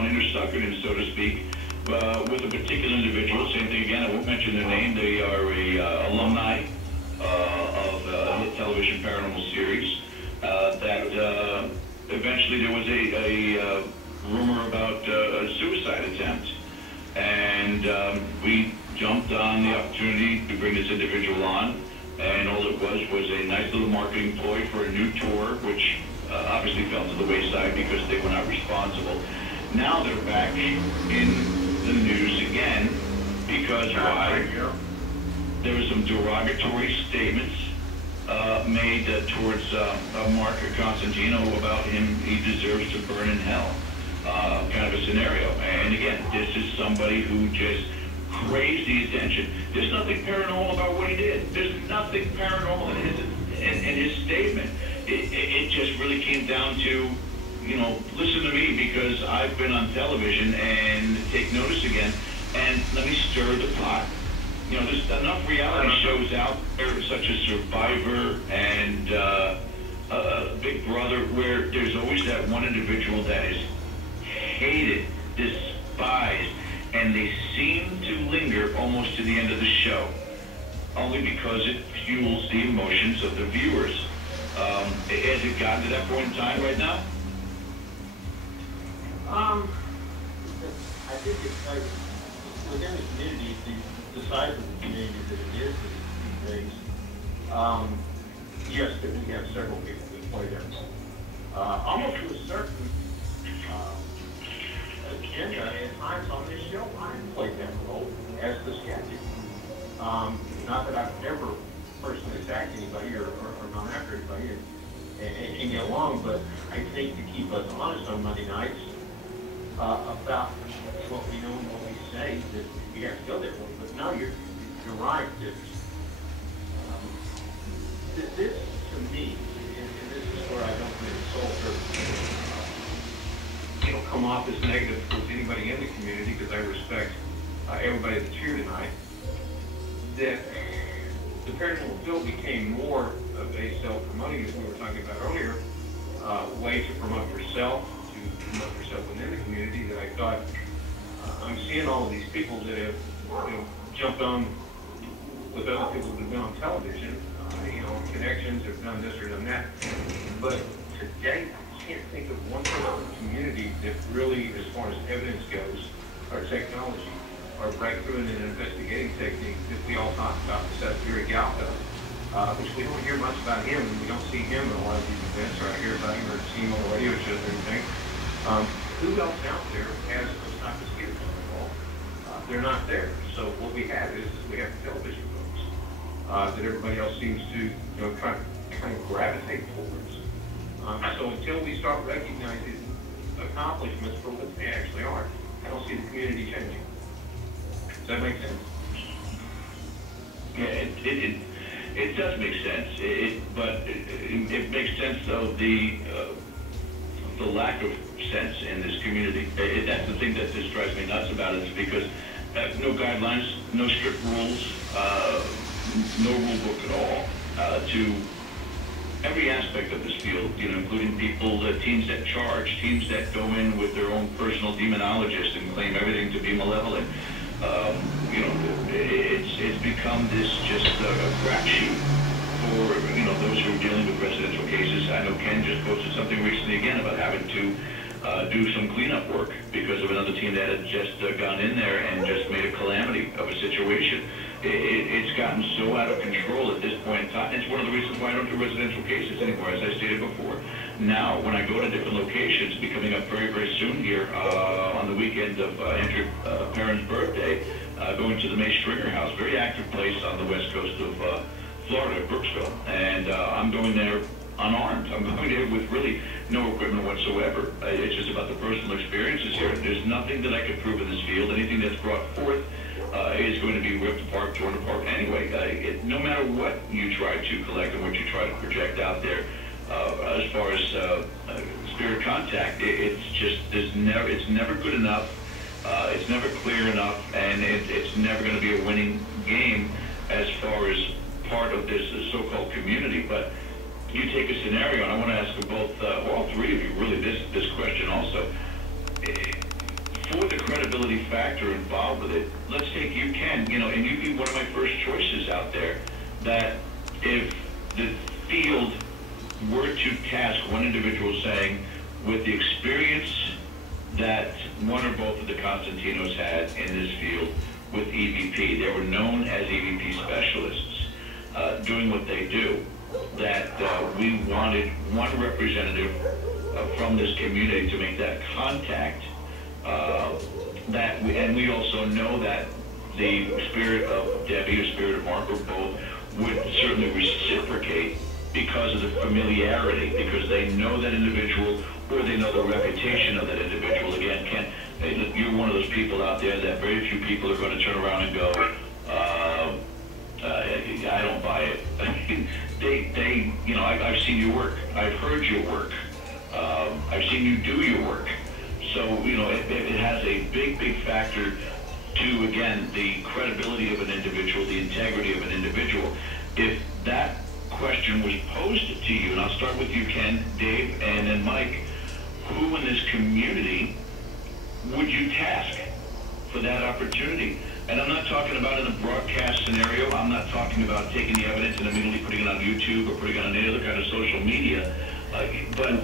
on intersecting, so to speak, with a particular individual. Same thing again, I won't mention their name. They are a alumni of a hit television paranormal series. That eventually there was a rumor about a suicide attempt. And we jumped on the opportunity to bring this individual on. And all it was a nice little marketing ploy for a new tour, which obviously fell to the wayside because they were not responsible. Now they're back in the news again because why? There were some derogatory statements made towards Mark Constantino about him. He deserves to burn in hell, kind of a scenario. And again, this is somebody who just craves the attention. There's nothing paranormal about what he did. There's nothing paranormal in his statement. It just really came down to, you know, listen to me because I've been on television and take notice again, and let me stir the pot. You know, there's enough reality shows out there, such as Survivor and Big Brother, where there's always that one individual that is hated, despised, and they seem to linger almost to the end of the show, only because it fuels the emotions of the viewers. Has it gotten to that point in time right now? I think it's like within the community, the size of the community that it is these days, yes, that we have several people that play them. Almost to a certain agenda at times on this show, I played that role as the skeptic. Not that I've ever personally attacked anybody or gone after anybody and get along, but I think to keep us honest on Monday nights about what we know and what we say, that we have to go that way. But no, you're right. This, to me, and this is where I don't really insult or it'll come off as negative towards anybody in the community, because I respect everybody that's here tonight, that the paranormal field became more of a self-promoting, as we were talking about earlier, way to promote yourself, within the community, that I thought I'm seeing all of these people that have, you know, jumped on with other people that have been on television, you know, connections, have done this or done that. But today, I can't think of one person in the community that really, as far as evidence goes, or technology, or breakthrough in an investigating technique that we all talk about, besides Gary Galka, which we don't hear much about him, and we don't see him in a lot of these events, or I hear about him or see him on the radio shows or anything. Who else out there has those type of skills involved? They're not there. So what we have is we have television folks that everybody else seems to, you know, kind of gravitate towards. So until we start recognizing accomplishments for what they actually are, I don't see the community changing. Does that make sense? Yeah, it does make sense. But it makes sense of the lack of sense in this community. That's the thing that just drives me nuts about it, is because no guidelines, no strict rules, no rule book at all to every aspect of this field, you know, including people, teams that charge, teams that go in with their own personal demonologist and claim everything to be malevolent. You know, it's become this just a crapshoot for, you know, those who are dealing with residential cases. I know Ken just posted something recently again about having to do some cleanup work because of another team that had just gone in there and just made a calamity of a situation. It's gotten so out of control at this point in time. It's one of the reasons why I don't do residential cases anymore, as I stated before. Now, when I go to different locations, be coming up very, very soon here on the weekend of Andrew Perrin's birthday, going to the May Stringer House, very active place on the west coast of Florida, Brooksville, and I'm going there unarmed. I'm going there with really no equipment whatsoever. It's just about the personal experiences here. There's nothing that I could prove in this field. Anything that's brought forth is going to be ripped apart, torn apart anyway. No matter what you try to collect and what you try to project out there, as far as spirit contact, it's just it's never good enough. It's never clear enough, and it's never going to be a winning game as far as part of this so-called community. But you take a scenario, and I want to ask both, all three of you, really, this question also. credibility factor involved with it. Let's take you, Ken, and you'd be one of my first choices out there, that if the field were to task one individual saying, with the experience that one or both of the Constantinos had in this field with EVP, they were known as EVP specialists, doing what they do, that we wanted one representative from this community to make that contact, and we also know that the spirit of Debbie or spirit of Mark or both would certainly reciprocate because of the familiarity, because they know that individual or they know the reputation of that individual. Again, Ken, you're one of those people out there that very few people are going to turn around and go, I don't buy it. I've seen your work. I've heard your work. I've seen you do your work. So, it has a big factor to, again, the credibility of an individual, the integrity of an individual. If that question was posed to you, and I'll start with you, Ken, Dave, and then Mike, who in this community would you task for that opportunity? And I'm not talking about in a broadcast scenario. I'm not talking about taking the evidence and immediately putting it on YouTube or putting it on any other kind of social media. But